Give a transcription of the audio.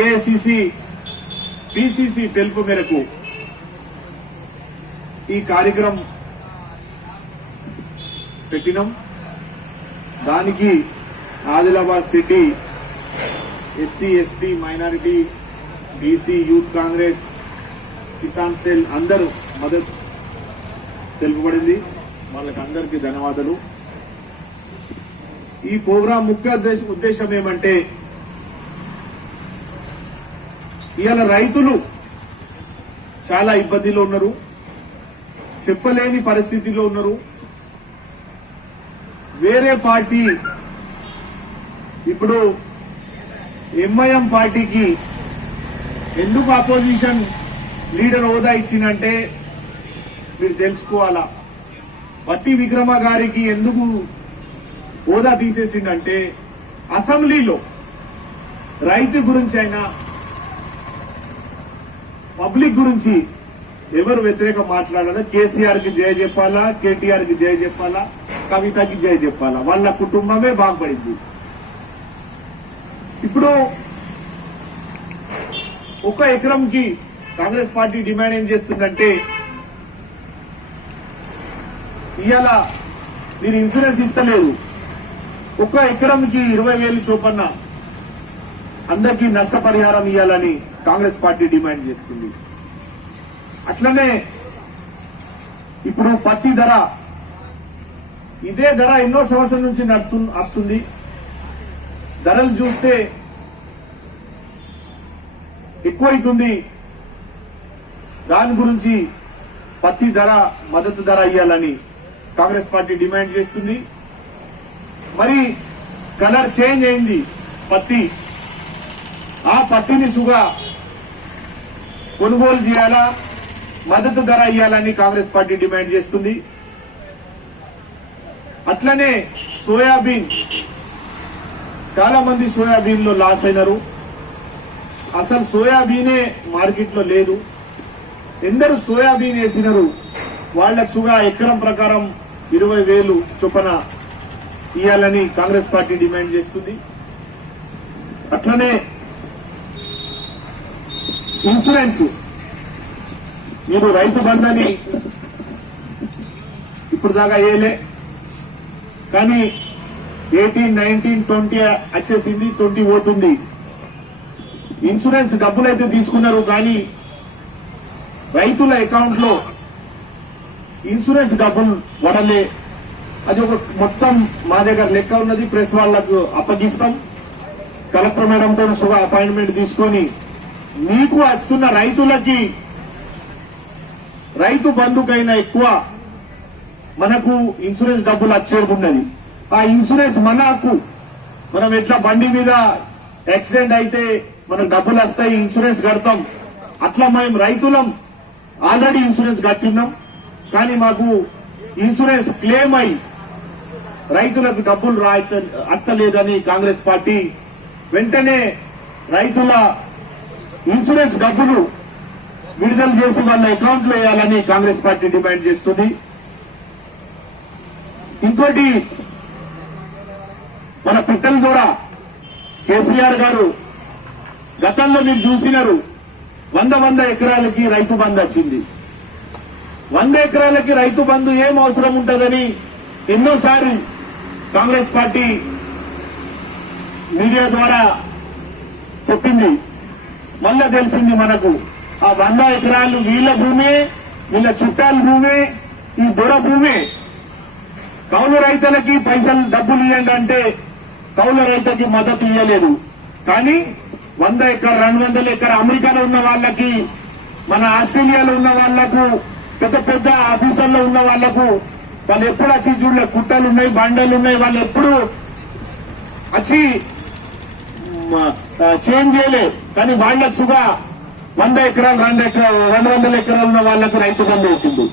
AICC PCC పిలుపు మేరకు ఈ కార్యక్రమం పెట్టినాం. దానికి Adilabad city SC ST minority BC youth Congress Kisan cell అందరూ మద్దతు తెలుపబడింది. వాళ్ళకి అందరికీ ధన్యవాదాలు. ఈ ప్రోగ్రాం ముఖ్య ఉద్దేశం ఉద్దేశం ఏమంటే ఇవాళ రైతులు చాలా ఇబ్బందిలో ఉన్నారు. చెప్పలేని పరిస్థితిలో ఉన్నారు. వేరే పార్టీ ఇప్పుడు ఎంఐఎం పార్టీకి ఎందుకు అపోజిషన్ లీడర్ హోదా ఇచ్చిందంటే మీరు తెలుసుకోవాలా? బట్టి విక్రమ గారికి ఎందుకు హోదా తీసేసిండంటే అసెంబ్లీలో రైతు గురించి అయినా పబ్లిక్ గురించి ఎవరు వ్యతిరేక మాట్లాడాలో కేసీఆర్కి జయ చెప్పాలా కేటీఆర్కి జయ చెప్పాలా కవితకి జయ చెప్పాలా? వాళ్ళ కుటుంబమే బాగుపడింది. ఇప్పుడు ఒక ఎకరంకి కాంగ్రెస్ పార్టీ డిమాండ్ ఏం చేస్తుందంటే ఇవాళ మీరు ఇన్సూరెన్స్ ఇస్తలేదు. ఒక ఎకరంకి ఇరవై వేలు చొప్పున అందరికీ నష్టపరిహారం ఇవ్వాలని కాంగ్రెస్ పార్టీ డిమాండ్ చేస్తుంది. అట్లనే ఇప్పుడు పత్తి ధర ఇదే ధర ఎన్నో సంవత్సరాల నుంచి నడుస్తు వస్తుంది. ధరలు చూస్తే ఎక్కువైతుంది. దాని గురించి పత్తి ధర మద్దతు ధర ఇవ్వాలని కాంగ్రెస్ పార్టీ డిమాండ్ చేస్తుంది. మరి కలర్ చేంజ్ అయింది పత్తి. ఆ పత్తిని సుగా కొనుగోలు చేయాలా? మద్దతు ధర ఇవ్వాలని కాంగ్రెస్ పార్టీ డిమాండ్ చేస్తుంది. అట్లనే సోయాబీన్ చాలా మంది సోయాబీన్లో లాస్ అయినారు. అసలు సోయాబీనే మార్కెట్లో లేదు. ఎందరు సోయాబీన్ వేసినారు? వాళ్ళకు సుగా ఎకరం ప్రకారం ఇరవై వేలు చొప్పున ఇవ్వాలని కాంగ్రెస్ పార్టీ డిమాండ్ చేస్తుంది. అట్లనే ఇన్సూరెన్స్. మీరు రైతు బంధని ఇప్పుడు దాకా వేయలే కానీ ఎయిటీన్ నైన్టీన్ ట్వంటీ వచ్చేసింది ట్వంటీ పోతుంది. ఇన్సూరెన్స్ డబ్బులు అయితే తీసుకున్నారు కానీ రైతుల అకౌంట్లో ఇన్సూరెన్స్ డబ్బులు వడలే అది ఒక మొత్తం మా దగ్గర లెక్క ఉన్నది ప్రెస్ వాళ్ళకు అప్పగిస్తాం. కలెక్టర్ మేడంతో శుభ అపాయింట్మెంట్ తీసుకొని మీకు వస్తున్న రైతులకి రైతు బంధుకైనా ఎక్కువ మనకు ఇన్సూరెన్స్ డబ్బులు వచ్చేది ఉన్నది ఆ ఇన్సూరెన్స్ మనకు మనం ఎట్లా బండి మీద యాక్సిడెంట్ అయితే మనకు డబ్బులు వస్తాయి ఇన్సూరెన్స్ కడతాం. అట్లా మేము రైతులం ఆల్రెడీ ఇన్సూరెన్స్ కట్టిన్నాం. కానీ మాకు ఇన్సూరెన్స్ క్లెయిమ్ అయి రైతులకు డబ్బులు రాయిత వస్తలేదని కాంగ్రెస్ పార్టీ వెంటనే రైతుల ఇన్సూరెన్స్ డబ్బులు విడుదల చేసి వాళ్ళ అకౌంట్లో వేయాలని కాంగ్రెస్ పార్టీ డిమాండ్ చేస్తుంది. ఇంకోటి మన పిట్టల ద్వారా కేసీఆర్ గారు గతంలో మీరు చూసినారు వంద వంద ఎకరాలకి రైతు బంధు వచ్చింది. వంద ఎకరాలకి రైతు బంధు ఏం అవసరం ఉంటుందని ఎన్నోసార్లు కాంగ్రెస్ పార్టీ మీడియా ద్వారా చెప్పింది. మళ్ళా తెలిసింది మనకు. ఆ వంద ఎకరాలు వీళ్ళ భూమే వీళ్ళ చుట్టాల భూమే ఈ దొర భూమే. కౌలు రైతులకి పైసలు డబ్బులు ఇవ్వండి అంటే కౌలు రైతుకి మద్దతు ఇవ్వలేదు కానీ వంద ఎకర రెండు వందల ఎకర అమెరికాలో ఉన్న వాళ్ళకి మన ఆస్ట్రేలియాలో ఉన్న వాళ్ళకు పెద్ద పెద్ద ఆఫీసర్లో ఉన్న వాళ్ళకు వాళ్ళు ఎప్పుడు వచ్చి చూడలే కుట్టలు ఉన్నాయి బండలు ఉన్నాయి వాళ్ళు ఎప్పుడు వచ్చి చేంజ్ చేయలే కానీ వాళ్ళకు సుగా వంద ఎకరాలు రెండు ఎకరాలు రెండు వందల ఎకరాలు ఉన్న వాళ్ళకు రైతు బంధు వేసింది